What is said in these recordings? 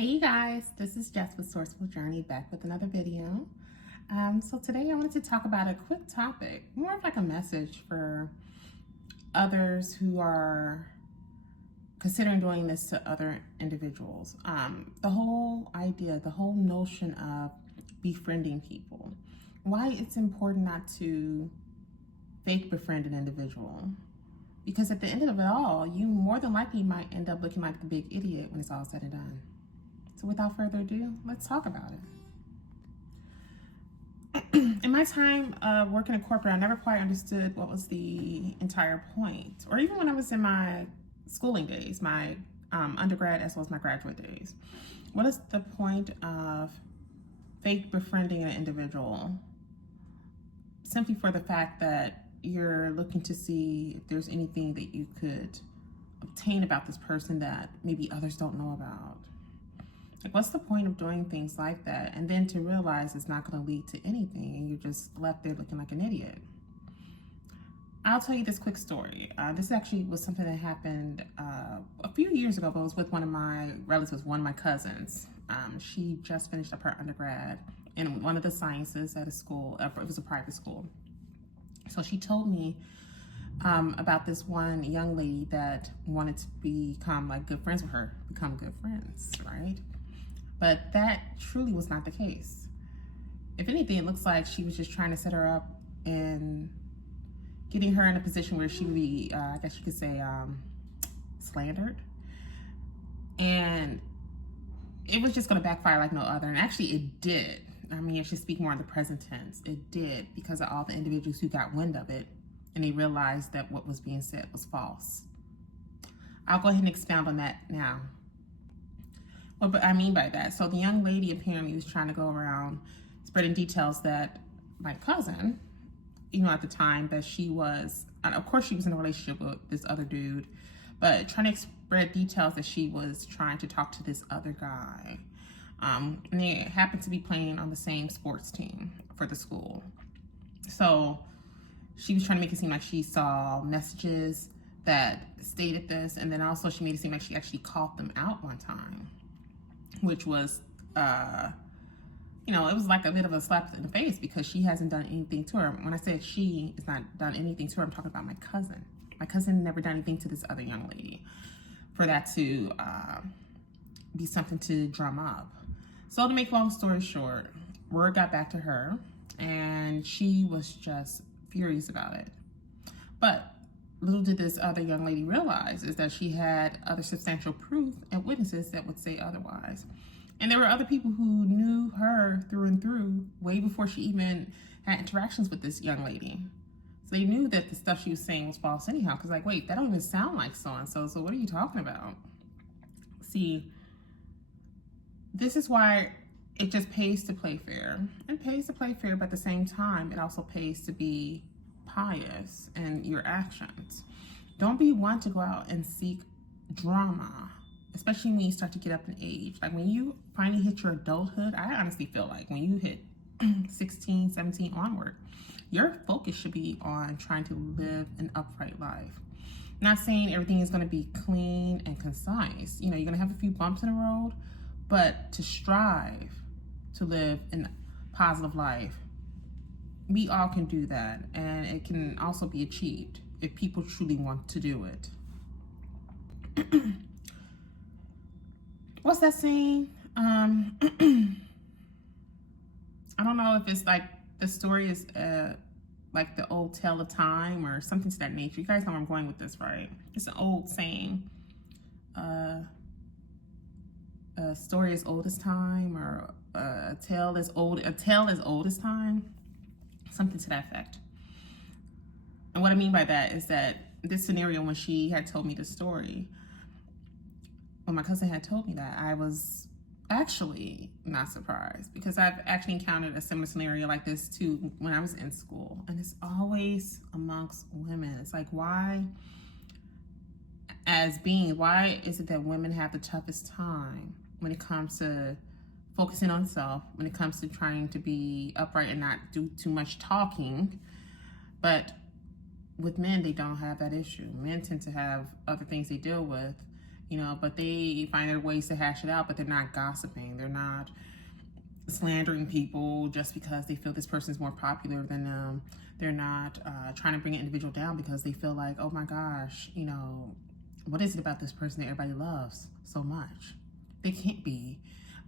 Hey you guys, this is Jess with Sourceful Journey back with another video. So today I wanted to talk about a quick topic, more of like a message for others who are considering doing this to other individuals. The whole idea, the whole notion of befriending people, why it's important not to fake befriend an individual. Because at the end of it all, you more than likely might end up looking like the big idiot when it's all said and done. So without further ado, let's talk about it. In my time working in corporate, I never quite understood what was the entire point. Or even when I was in my schooling days, my undergrad as well as my graduate days. What is the point of fake befriending an individual simply for the fact that you're looking to see if there's anything that you could obtain about this person that maybe others don't know about? Like, what's the point of doing things like that and then to realize it's not going to lead to anything and you're just left there looking like an idiot? I'll tell you this quick story. This actually was something that happened a few years ago, but it was with one of my relatives, one of my cousins. She just finished up her undergrad in one of the sciences at a school. It was a private school. So she told me about this one young lady that wanted to become like good friends with her, become good friends, right? But that truly was not the case. If anything, it looks like she was just trying to set her up and getting her in a position where she would be, I guess you could say, slandered. And it was just going to backfire like no other. And actually it did. I mean, I should speak more in the present tense. It did, because of all the individuals who got wind of it and they realized that what was being said was false. I'll go ahead and expound on that now. What I mean by that, so the young lady apparently was trying to go around spreading details that my cousin, at the time that she was, and of course she was in a relationship with this other dude, but trying to spread details that she was trying to talk to this other guy. And they happened to be playing on the same sports team for the school. So she was trying to make it seem like she saw messages that stated this, and then also she made it seem like she actually called them out one time, which was, it was like a bit of a slap in the face because she hasn't done anything to her. When I said she has not done anything to her, I'm talking about my cousin. My cousin never done anything to this other young lady for that to be something to drum up. So to make long story short, word got back to her and she was just furious about it. But little did this other young lady realize is that she had other substantial proof and witnesses that would say otherwise. And there were other people who knew her through and through way before she even had interactions with this young lady. So they knew that the stuff she was saying was false anyhow, because like, wait, that don't even sound like so-and-so, so what are you talking about? See, this is why it just pays to play fair. It pays to play fair, but at the same time, it also pays to be pious in your actions. Don't be one to go out and seek drama, especially when you start to get up in age. Like when you finally hit your adulthood, I honestly feel like when you hit 16, 17 onward, your focus should be on trying to live an upright life. Not saying everything is going to be clean and concise. You're going to have a few bumps in the road, but to strive to live a positive life, we all can do that, and it can also be achieved if people truly want to do it. What's that saying? I don't know if it's like the story is like the old tale of time or something to that nature. You guys know where I'm going with this, right? It's an old saying. A story as old as time, or a tale as old as time. Something to that effect. And what I mean by that is that this scenario, when she had told me the story, when my cousin had told me that, I was actually not surprised, because I've actually encountered a similar scenario like this too when I was in school, and it's always amongst women. It's like, why is it that women have the toughest time when it comes to focusing on self, when it comes to trying to be upright and not do too much talking? But with men, they don't have that issue. Men tend to have other things they deal with, you know, but they find their ways to hash it out, but they're not gossiping. They're not slandering people just because they feel this person's more popular than them. They're not trying to bring an individual down because they feel like, oh my gosh, you know, what is it about this person that everybody loves so much? They can't be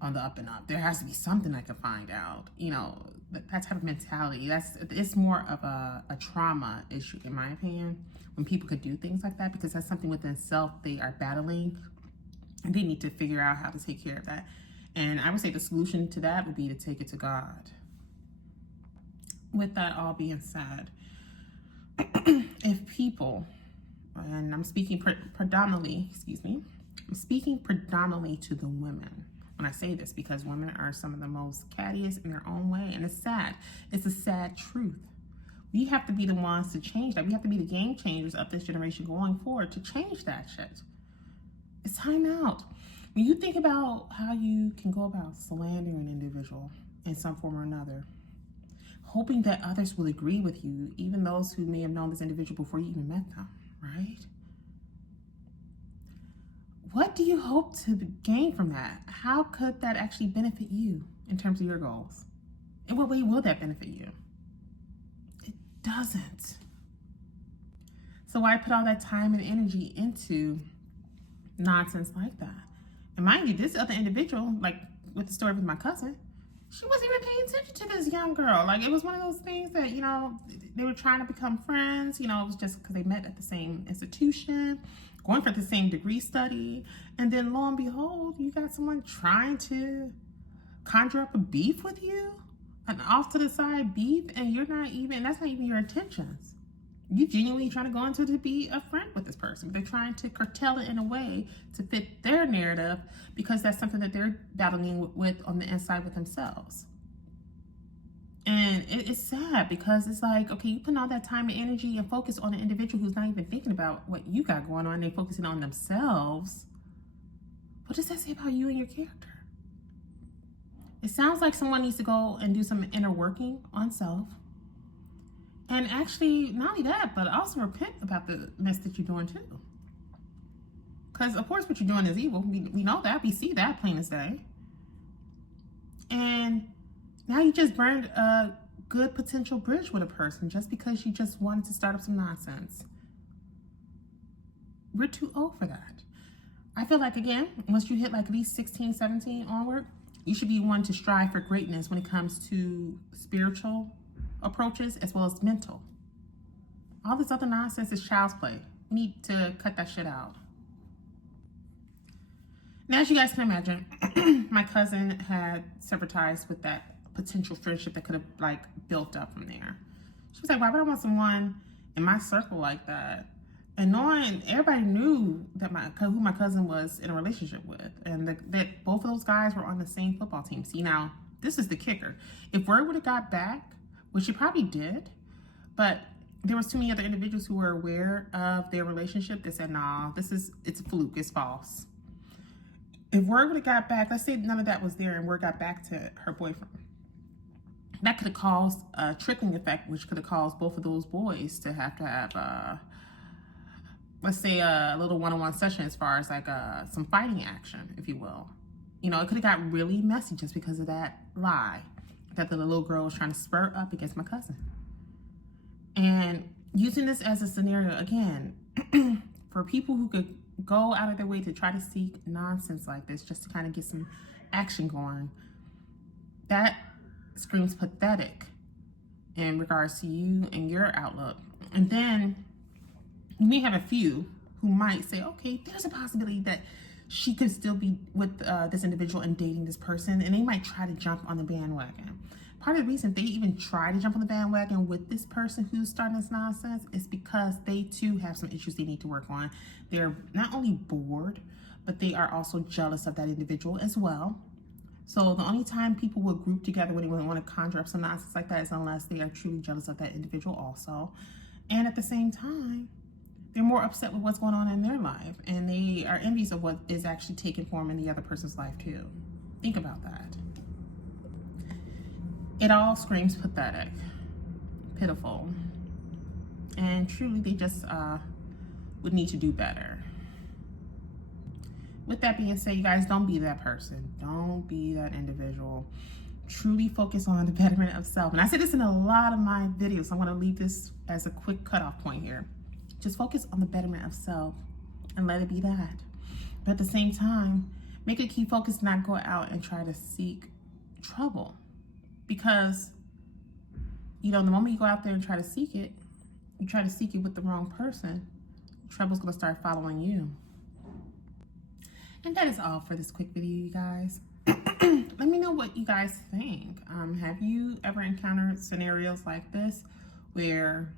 on the up and up. There has to be something I can find out. You know, that type of mentality, it's more of a trauma issue, in my opinion, when people could do things like that, because that's something within self they are battling, and they need to figure out how to take care of that. And I would say the solution to that would be to take it to God. With that all being said, if people, and I'm speaking predominantly, I'm speaking predominantly to the women when I say this, because women are some of the most cattiest in their own way, and it's sad. It's a sad truth. We have to be the ones to change that. We have to be the game changers of this generation going forward to change that shit. It's time out. When you think about how you can go about slandering an individual in some form or another, hoping that others will agree with you, even those who may have known this individual before you even met them, right? What do you hope to gain from that? How could that actually benefit you in terms of your goals? In what way will that benefit you? It doesn't. So why put all that time and energy into nonsense like that? And mind you, this other individual, like with the story with my cousin, she wasn't even paying attention to this young girl. Like, it was one of those things that, you know, they were trying to become friends. You know, it was just because they met at the same institution, going for the same degree study. And then lo and behold, you got someone trying to conjure up a beef with you, an off to the side beef, and that's not even your intentions. You genuinely trying to go into to be a friend with this person. They're trying to curtail it in a way to fit their narrative, because that's something that they're battling with on the inside with themselves. And it's sad, because it's like, okay, you put all that time and energy and focus on an individual who's not even thinking about what you got going on. They're focusing on themselves. What does that say about you and your character? It sounds like someone needs to go and do some inner working on self. And actually, not only that, but also repent about the mess that you're doing too. Because, of course, what you're doing is evil. We know that. We see that plain as day. And now you just burned a good potential bridge with a person just because you just wanted to start up some nonsense. We're too old for that. I feel like, again, once you hit like at least 16, 17 onward, you should be one to strive for greatness when it comes to spiritual approaches as well as mental. All this other nonsense is child's play. We need to cut that shit out. Now, as you guys can imagine, my cousin had severed ties with that potential friendship that could have like built up from there. She was like, why would I want someone in my circle like that? And knowing everybody knew that who my cousin was in a relationship with, and that both of those guys were on the same football team. See, now this is the kicker. If word would have got back, which she probably did, but there was too many other individuals who were aware of their relationship that said, nah, it's a fluke, it's false. If word would have got back, let's say none of that was there and word got back to her boyfriend, that could have caused a trickling effect, which could have caused both of those boys to have, let's say, a little one-on-one session as far as like some fighting action, if you will. You know, it could have got really messy just because of that lie that the little girl was trying to spur up against my cousin. And using this as a scenario, again, for people who could go out of their way to try to seek nonsense like this just to kind of get some action going, that screams pathetic in regards to you and your outlook. And then you may have a few who might say, okay, there's a possibility that she could still be with this individual and dating this person, and they might try to jump on the bandwagon. Part of the reason they even try to jump on the bandwagon with this person who's starting this nonsense is because they too have some issues they need to work on. They're not only bored, but they are also jealous of that individual as well. So the only time people will group together when they want to conjure up some nonsense like that is unless they are truly jealous of that individual also. And at the same time, they're more upset with what's going on in their life, and they are envious of what is actually taking form in the other person's life too. Think about that. It all screams pathetic, pitiful, and truly they just would need to do better. with that being said, you guys, don't be that person. Don't be that individual. Truly focus on the betterment of self. And I say this in a lot of my videos. So I'm going to leave this as a quick cutoff point here. Just focus on the betterment of self and let it be that. But at the same time, make a key focus to not go out and try to seek trouble. Because, you know, the moment you go out there and try to seek it, you try to seek it with the wrong person, trouble's going to start following you. And that is all for this quick video, you guys. Let me know what you guys think. Have you ever encountered scenarios like this where,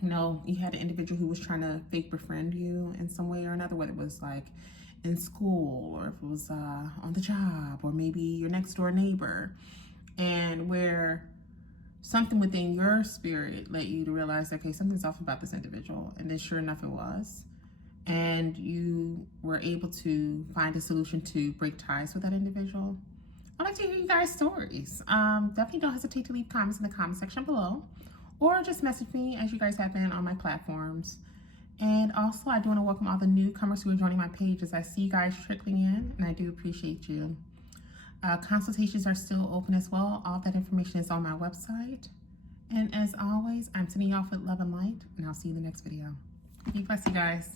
you know, you had an individual who was trying to fake befriend you in some way or another, whether it was like in school or if it was on the job or maybe your next door neighbor, and where something within your spirit led you to realize, okay, something's off about this individual, and then sure enough it was, and you were able to find a solution to break ties with that individual? I'd like to hear you guys' stories. Definitely don't hesitate to leave comments in the comment section below, or just message me as you guys have been on my platforms. And also, I do want to welcome all the newcomers who are joining my page, as I see you guys trickling in, and I do appreciate you. Consultations are still open as well. All that information is on my website. And as always, I'm sending you off with love and light, and I'll see you in the next video. God bless you guys.